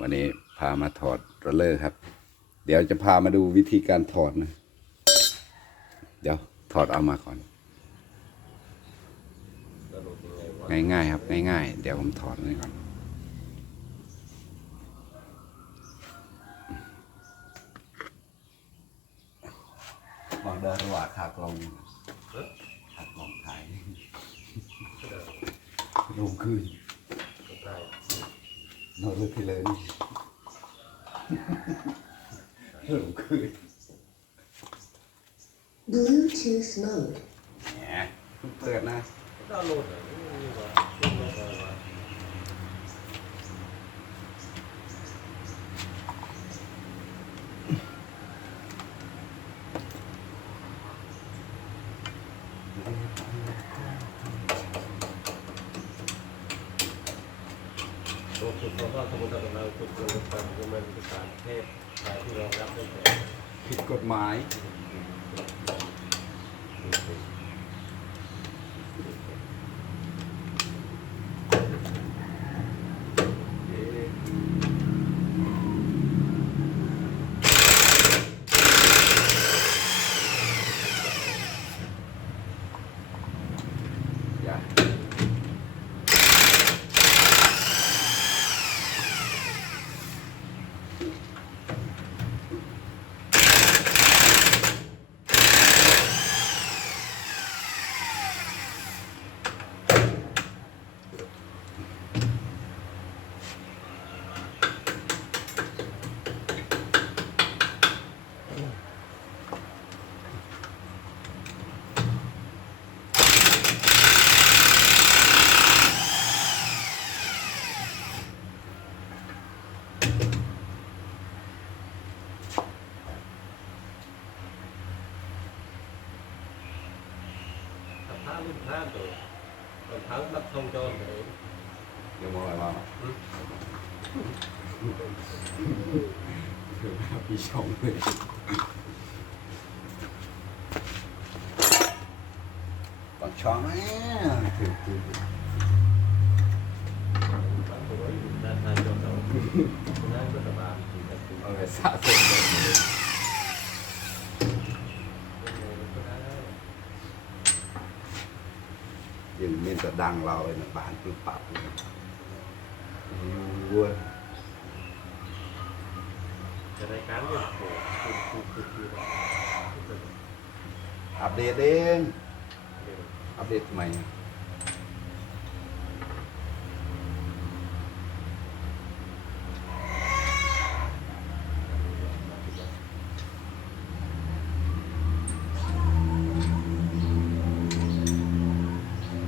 วันนี้พามาถอดโรลเลอร์ครับ เดี๋ยวจะพามาดูวิธีการถอดนะ เดี๋ยวถอดเอามาก่อน ง่ายๆครับ ง่ายๆ เดี๋ยวผมถอดนี่ก่อนมองเดินระหว่างขากลองขากลองถ่ายลงคืน นอนเลยทีเลยนี่หลงคืน Bluetooth mode. เนี่ยเปิดนะดาวน์โหลด อะนี่ว่าลงมาก่อนตัวฝึกเพราะว่าสมมติเรากำลังกลงการมันเป็นการเทพสายที่รองรับได้แต่ผิดกฎหมายา ถ้าพารุ่นพาตัวรองเท้ารับทองจอนเลยเดี๋ยวมองอะไร ยังมีแต่ดังเราเลยนะบานปึ๊บปับเลยวัวจะรายการเรื่องโผล่คุณคุณคุณคืออัปเดตเอง อัปเดตใหม่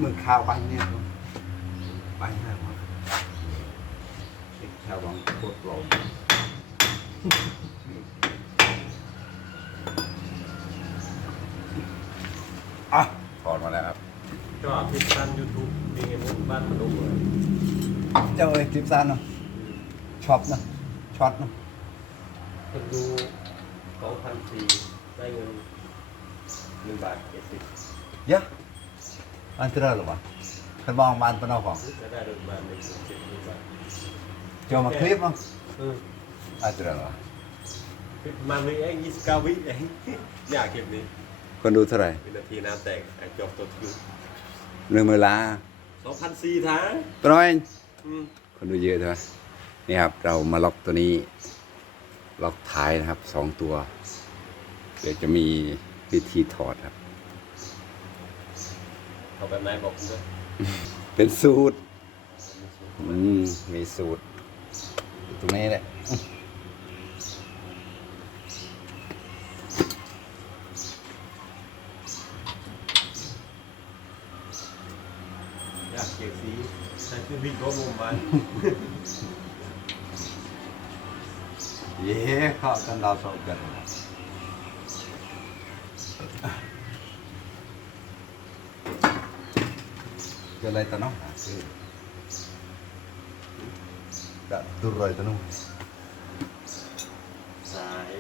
มึงข้าวไปเนี่ยไปห้หมดข้าวบางโคตรลมอะถอดมาแล้วครับก็พิซันยูทูบดีไงมุกบ้านมนุษย์เลยเจ้าเอ้ยคลิปสั้นเนาะช็อปเนาะช็อตเนาะคนดูสองพันสี่ได้เงินหนึ่งบาทเจ็ดสิบเยอะ อันเตอร์หรอวะคันมองมันปนเอาของจะได้โดยประมาณหนึ่งจุดเจ็ดหนึ่งบาทเจ้ามาคลิปเนาะเอออันเตอร์หรอวะประมาณนี้เองยี่สิบเก้าวิเองอยากเก็บนี้คนดูเท่าไหร่วินาทีน้ำแตกไอ้จบตัวคิวหนึ่งเวลาสองพันสี่ท้าตัวน้อยอืมคนดูเยอะใช่ไหมนี่ครับเรามาล็อกตัวนี้ ล็อกท้ายนะครับสองตัว เดี๋ยวจะมีวิธีถอดครับ เอาแบบไหนบอกผมด้วยเป็นสูตร อืม มีสูตรอยู่ตรงนี้แหละ อยากเก็บสีใช้ชื่อวิ่งรถลงมาเย้เข้ากันดาวสองกัน Jalai tanah. Tak durai tanah. Sai.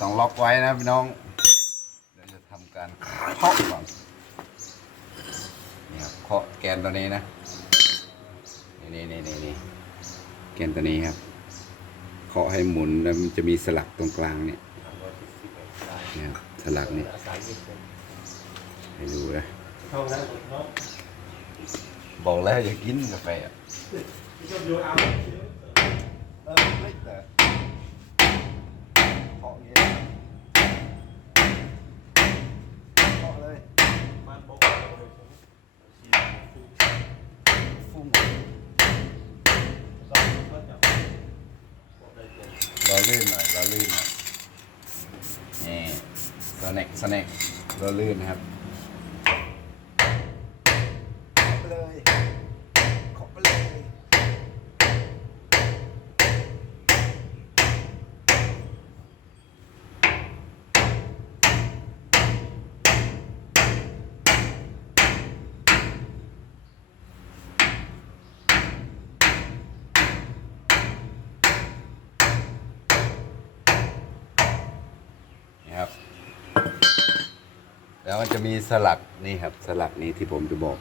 Tong lọc quay nè, bình ông. ทำการเคาะ ตัวนี้นะนี่นี่นี่นี่แกนตัวนี้ครับเคาะให้หมุนแล้วมันจะมีสลักตรงกลางเนี่ยสามร้อยสี่สิบเนี่ยครับสลักนี่ให้ดูนะบอกแล้วอย่ากินกาแฟอะ ที่ชอบดูเอา เออเล็กแต่เคาะอย่างงี้เคาะเลย มันบอก ฟุ้ง ก็ก็จะบอกได้เกิน รอ ลื่นหน่อยรอลื่นหน่อยนี่สแน็คสแน็ครอลื่นนะครับเคาะไปเลยเคาะไปเลย แล้วมันจะมีสลักนี่ครับ สลักนี้ที่ผมจะบอก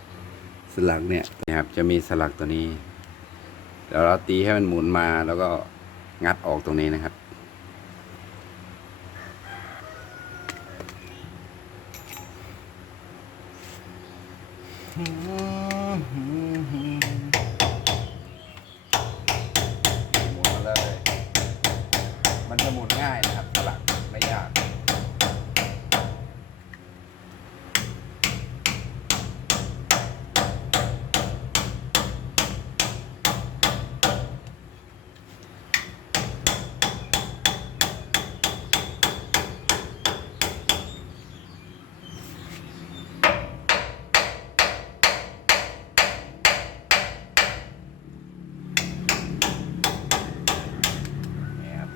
สลักเนี่ยนะครับ จะมีสลักตัวนี้เดี๋ยวเราตีให้มันหมุนมาแล้วก็งัดออกตรงนี้นะครับหมุนมาเลย มันจะหมุนง่ายนะครับสลักไม่ยาก นี่ครับ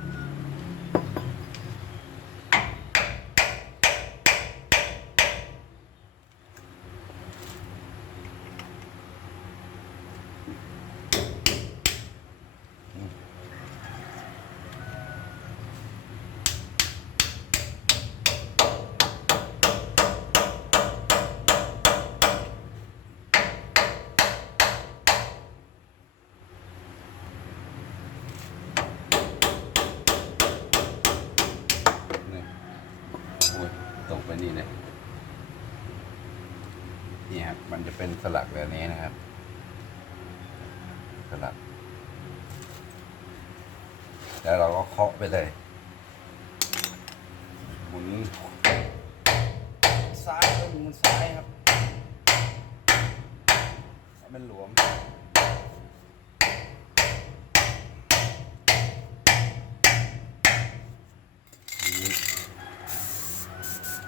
นี่โอ้ยตกไปนี่เลย นี่ครับมันจะเป็นสลักแบบนี้นะครับ สลัก แล้วเราก็เคาะไปเลยหมุนซ้ายก็หมุนซ้ายครับให้มันหลวม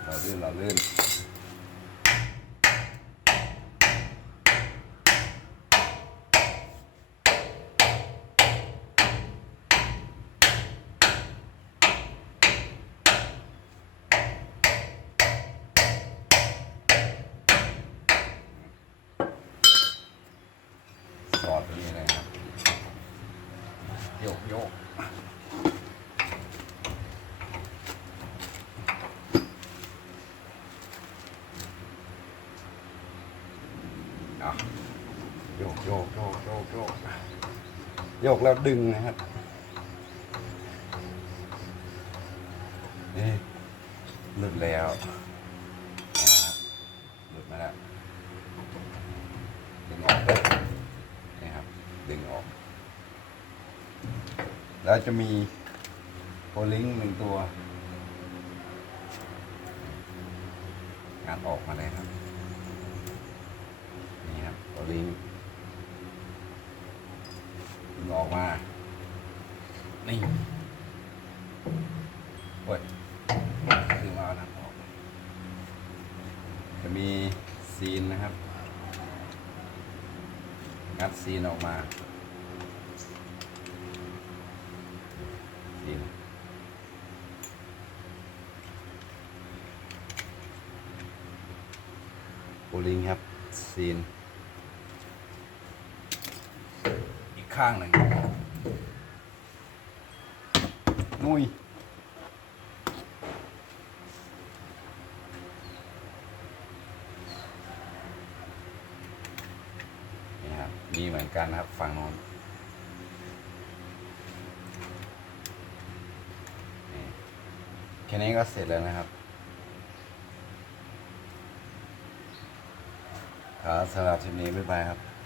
เราลื่นเราลื่น อะโยกโยกโยกโยกโยกโยกแล้วดึงนะครับนี่หลุดแล้วนะครับหลุดมาแล้วดึงออกนี่ครับ ดึงออก แล้วจะมีโพลิงหนึ่งตัว งานออกมาเลยครับ ลิงก์ดึงออกมา นี่โอ้ยดึงมานะออก จะมีซีนนะครับ งัดซีนออกมา ซีนโบลิงครับ ซีน ข้างหนึ่งนุยนี่ครับมีเหมือนกันนะครับฝั่งโน้นแค่นี้ก็เสร็จแล้วนะครับครับสำหรับทริปนี้ไปไปครับ